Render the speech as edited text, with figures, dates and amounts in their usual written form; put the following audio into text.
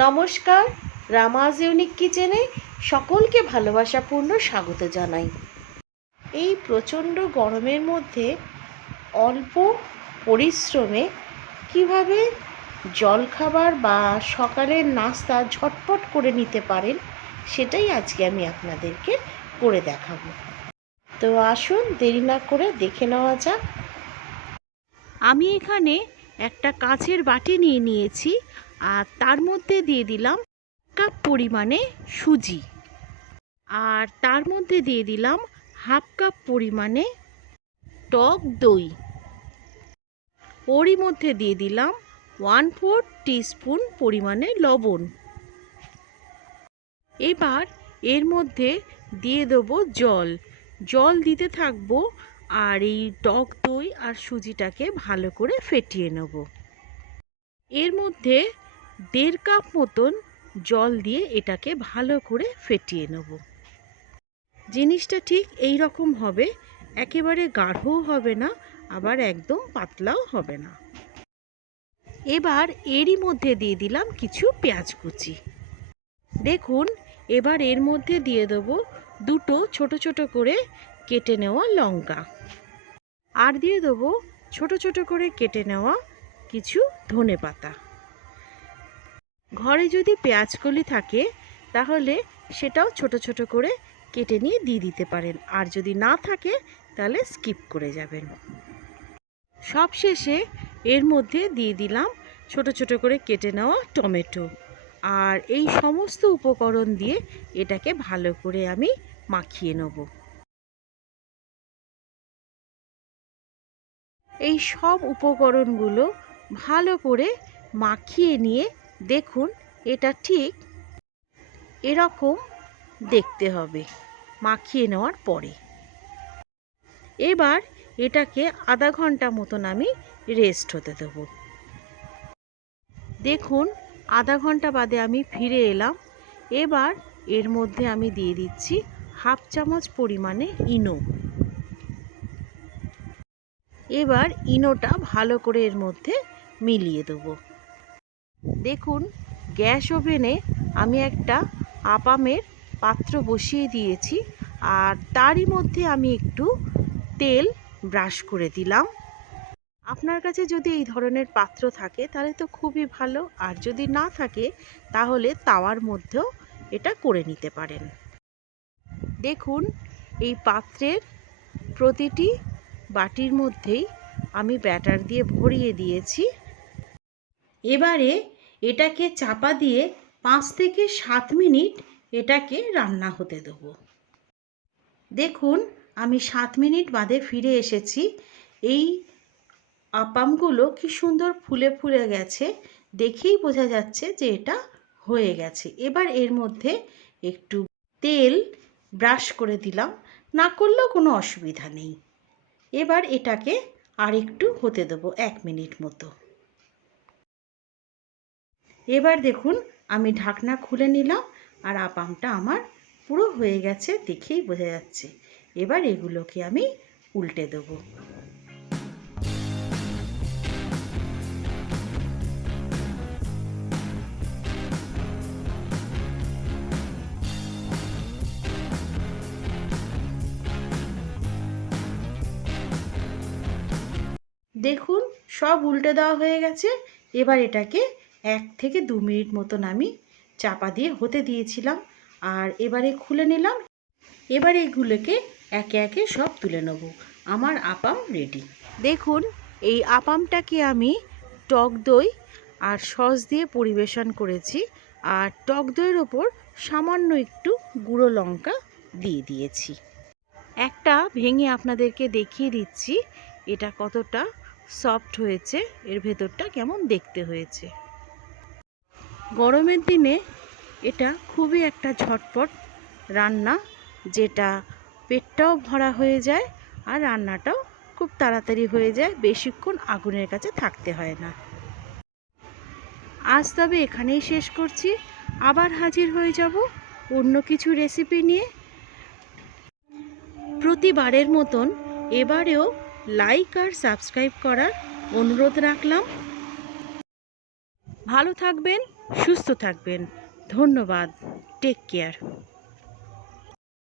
নমস্কার, রামাজ ইউনিক কিচেনে সকলকে ভালোবাসাপূর্ণ স্বাগত জানাই। এই প্রচণ্ড গরমের মধ্যে অল্প পরিশ্রমে কিভাবে জলখাবার বা সকালের নাস্তা ঝটপট করে নিতে পারেন সেটাই আজকে আমি আপনাদেরকে করে দেখাবো। তো আসুন দেরি না করে দেখে নেওয়া যাক। আমি এখানে একটা কাচের বাটি নিয়ে নিয়েছি আর তার মধ্যে দিয়ে দিলাম কাপ পরিমাণে সুজি, আর তার মধ্যে দিয়ে দিলাম হাফ কাপ পরিমাণে টক দই, ওরই মধ্যে দিয়ে দিলাম 1/4 টিস্পুন পরিমাণে লবণ। এবার এর মধ্যে দিয়ে দেবো জল দিতে থাকবো আর এই টক দই আর সুজিটাকে ভালো করে ফেটিয়ে নেব। এর মধ্যে 1.5 কাপ মতন জল দিয়ে এটাকে ভালো করে ফেটিয়ে নেব। জিনিসটা ঠিক এই রকম হবে, একেবারে গাঢ়ও হবে না আবার একদম পাতলাও হবে না। এবার এরই মধ্যে দিয়ে দিলাম কিছু পেঁয়াজ কুচি। দেখুন, এবার এর মধ্যে দিয়ে দেবো 2 ছোট ছোট করে কেটে নেওয়া লঙ্কা, আর দিয়ে দেবো ছোট ছোট করে কেটে নেওয়া কিছু ধনেপাতা। ঘরে যদি পেঁয়াজকলি থাকে তাহলে সেটাও ছোট ছোট করে কেটে নিয়ে দিয়ে দিতে পারেন, আর যদি না থাকে তাহলে স্কিপ করে যাবেন। সবশেষে এর মধ্যে দিয়ে দিলাম ছোট ছোট করে কেটে নেওয়া টমেটো, আর এই সমস্ত উপকরণ দিয়ে এটাকে ভালো করে আমি মাখিয়ে নেব। এই সব উপকরণগুলো ভালো করে মাখিয়ে নিয়ে দেখুন এটা ঠিক এরকম দেখতে হবে মাখিয়ে নেওয়ার পরে। এবার এটাকে আধা ঘন্টা মতন আমি রেস্ট হতে দেব। দেখুন আধা ঘন্টা বাদে আমি ফিরে এলাম। এবার এর মধ্যে আমি দিয়ে দিচ্ছি হাফ চামচ পরিমাণে ইনো। এবার ইনোটা ভালো করে এর মধ্যে মিলিয়ে দেব। দেখুন গ্যাস ওভেনে আমি একটা আপামের পাত্র বসিয়ে দিয়েছি, আর তারই মধ্যে আমি একটু তেল ব্রাশ করে দিলাম। আপনার কাছে যদি এই ধরনের পাত্র থাকে তাহলে তো খুবই ভালো, আর যদি না থাকে তাহলে তাওয়ার মধ্যেও এটা করে নিতে পারেন। দেখুন এই পাত্রের প্রতিটি বাটির মধ্যেই আমি ব্যাটার দিয়ে ভরিয়ে দিয়েছি। এবারে এটাকে চাপা দিয়ে 5 থেকে 7 মিনিট এটাকে রান্না হতে দেবো। দেখুন আমি 7 মিনিট বাদে ফিরে এসেছি। এই আপামগুলো কি সুন্দর ফুলে ফুলে গেছে, দেখেই বোঝা যাচ্ছে যে এটা হয়ে গেছে। এবার এর মধ্যে একটু তেল ব্রাশ করে দিলাম, না করলেও কোনো অসুবিধা নেই। এবার এটাকে আর একটু হতে দেবো 1 মিনিট মতো। এবার দেখুন আমি ঢাকনা খুলে নিলাম, আর আপামটা আমার পুরো হয়ে গেছে, দেখেই বোঝা যাচ্ছে। এবার এগুলোকে আমি উল্টে দেবো। দেখুন সব উল্টে দেওয়া হয়ে গেছে। এবার এটাকে 1 থেকে 2 মিনিট মতন আমি চাপা দিয়ে হতে দিয়েছিলাম, আর এবারে খুলে নিলাম। এবার এইগুলোকে একে একে সব তুলে নেব। আমার আপাম রেডি। দেখুন এই আপামটাকে আমি টক দই আর সস দিয়ে পরিবেশন করেছি, আর টক দইয়ের ওপর সামান্য একটু গুঁড়ো লঙ্কা দিয়ে দিয়েছি। একটা ভেঙে আপনাদেরকে দেখিয়ে দিচ্ছি এটা কতটা সফট হয়েছে, এর ভেতরটা কেমন দেখতে হয়েছে। গরমের দিনে এটা খুবই একটা ঝটপট রান্না, যেটা পেটটাও ভরা হয়ে যায় আর রান্নাটাও খুব তাড়াতাড়ি হয়ে যায়, বেশিক্ষণ আগুনের কাছে থাকতে হয় না। আজ তবে এখানেই শেষ করছি, আবার হাজির হয়ে যাব অন্য কিছু রেসিপি নিয়ে। প্রতিবারের মতন এবারেও লাইক আর সাবস্ক্রাইব করার অনুরোধ রাখলাম। ভালো থাকবেন। সুস্থ থাকবেন। ধন্যবাদ। Take care.